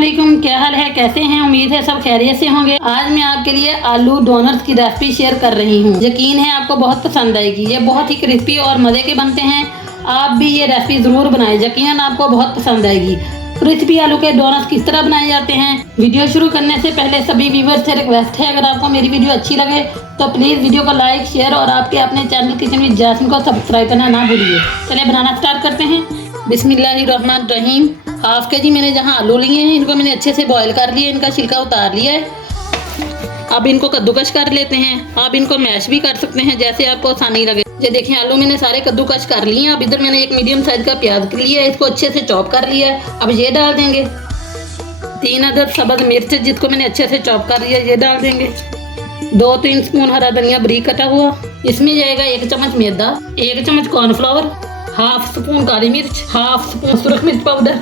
अस्सलामुअलैकुम, क्या हाल है, कैसे हैं। उम्मीद है सब खैरियत से होंगे। आज मैं आपके लिए आलू डोनट्स की रेसिपी शेयर कर रही हूँ। यकीन है आपको बहुत पसंद आएगी। ये बहुत ही क्रिस्पी और मज़े के बनते हैं। आप भी ये रेसिपी ज़रूर बनाएं, यकीनन आपको बहुत पसंद आएगी। क्रिस्पी आलू के डोनट्स किस तरह बनाए जाते हैं। वीडियो शुरू करने से पहले सभी व्यूअर्स से रिक्वेस्ट है, अगर आपको मेरी वीडियो अच्छी लगे तो प्लीज़ वीडियो को लाइक, शेयर और आपके अपने चैनल किचन विद जैस्मिन को सब्सक्राइब करना ना भूलिए। चलिए बनाना स्टार्ट करते हैं। बिस्मिल्लाहिर्रहमानिर्रहीम। हाफ के जी मैंने जहाँ आलू लिए हैं, इनको मैंने अच्छे से बॉईल कर लिया, इनका छिलका उतार लिया है। अब इनको कद्दूकश कर लेते हैं। आप इनको मैश भी कर सकते हैं, जैसे आपको आसानी लगे। ये देखिए आलू मैंने सारे कद्दूकश कर लिए हैं। अब इधर मैंने एक मीडियम साइज का प्याज लिया है, इसको अच्छे से चॉप कर लिया है। अब ये डाल देंगे। 3 अदद सब्ज़ मिर्च जिसको मैंने अच्छे से चॉप कर लिया, ये डाल देंगे। 2-3 स्पून हरा धनिया बारीक कटा हुआ। इसमें जाएगा 1 चम्मच मैदा, 1 चम्मच कॉर्नफ्लावर, हाफ स्पून काली मिर्च, हाफ स्पून सुरख मिर्च पाउडर,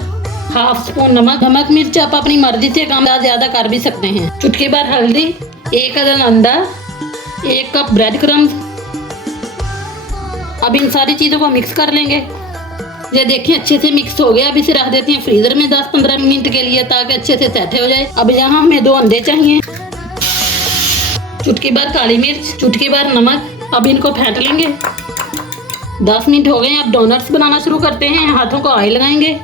हाफ स्पून नमक। नमक मिर्च आप अपनी मर्जी से कम या ज्यादा कर भी सकते हैं। चुटकी भर हल्दी, 1 अदद अंडा, 1 कप ब्रेड क्रम्स। अब इन सारी चीज़ों को मिक्स कर लेंगे। ये देखिए अच्छे से मिक्स हो गया। अब इसे रख देते हैं फ्रीजर में 10-15 मिनट के लिए, ताकि अच्छे से सेट हो जाए। अब यहाँ हमें 2 अंडे चाहिए, चुटकी भर काली मिर्च, चुटकी भर नमक। अब इनको फेंट लेंगे। 10 मिनट हो गए। अब डोनट्स बनाना शुरू करते हैं। हाथों को ऑयल लगाएंगे,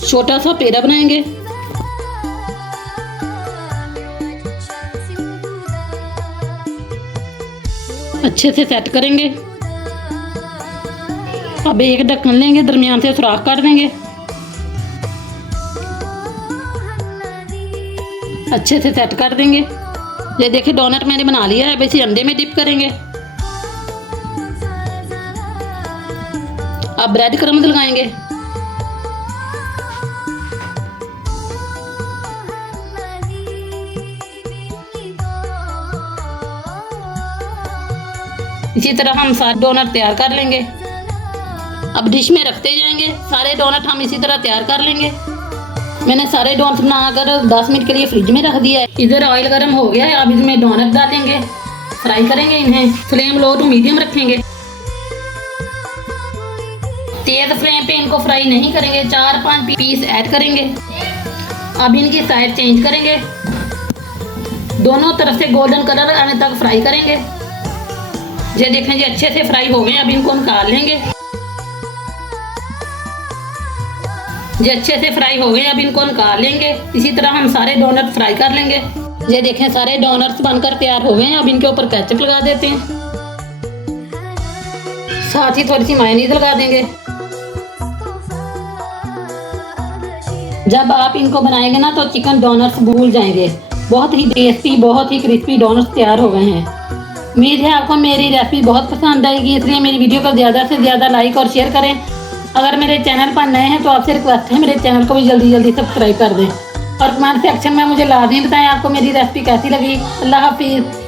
छोटा सा पेड़ा बनाएंगे। अच्छे से सेट करेंगे। अब एक ढक्कन लेंगे, दरमियान से सुराख कर देंगे। अच्छे से सेट कर देंगे। ये देखिए डोनट मैंने बना लिया है। अब इसे अंडे में डिप करेंगे। अब ब्रेड क्रम्स लगाएंगे। इसी तरह हम सारे डोनट तैयार कर लेंगे। अब डिश में रखते जाएंगे। सारे डोनट हम इसी तरह तैयार कर लेंगे। मैंने सारे डोनट बनाकर 10 मिनट के लिए फ्रिज में रख दिया है। इधर ऑयल गर्म हो गया है। अब इसमें डोनट डालेंगे, फ्राई करेंगे इन्हें। फ्लेम लो टू मीडियम रखेंगे। तेज फ्लेम पे इनको फ्राई नहीं करेंगे। 4-5 पीस ऐड करेंगे। अब इनकी साइड चेंज करेंगे। दोनों तरफ से गोल्डन कलर आने तक फ्राई करेंगे। ये देखें जी अच्छे से फ्राई हो गए। अब इनको निकाल लेंगे। ये अच्छे से फ्राई हो गए। अब इनको निकाल लेंगे। इसी तरह हम सारे डोनट फ्राई कर लेंगे। ये देखें सारे डोनट्स बनकर तैयार हो गए हैं। अब इनके ऊपर केचप लगा देते हैं, साथ ही थोड़ी सी मायोनीज लगा देंगे। जब आप इनको बनाएंगे ना तो चिकन डोनट्स भूल जाएंगे। बहुत ही टेस्टी, बहुत ही क्रिस्पी डोनट्स तैयार हो गए हैं। उम्मीद है आपको मेरी रेसिपी बहुत पसंद आएगी, इसलिए मेरी वीडियो को ज़्यादा से ज़्यादा लाइक और शेयर करें। अगर मेरे चैनल पर नए हैं तो आपसे रिक्वेस्ट है मेरे चैनल को भी जल्दी जल्दी सब्सक्राइब कर दें। और कमेंट सेक्शन में मुझे लाजमी बताएं आपको मेरी रेसिपी कैसी लगी। अल्लाह हाफिज़।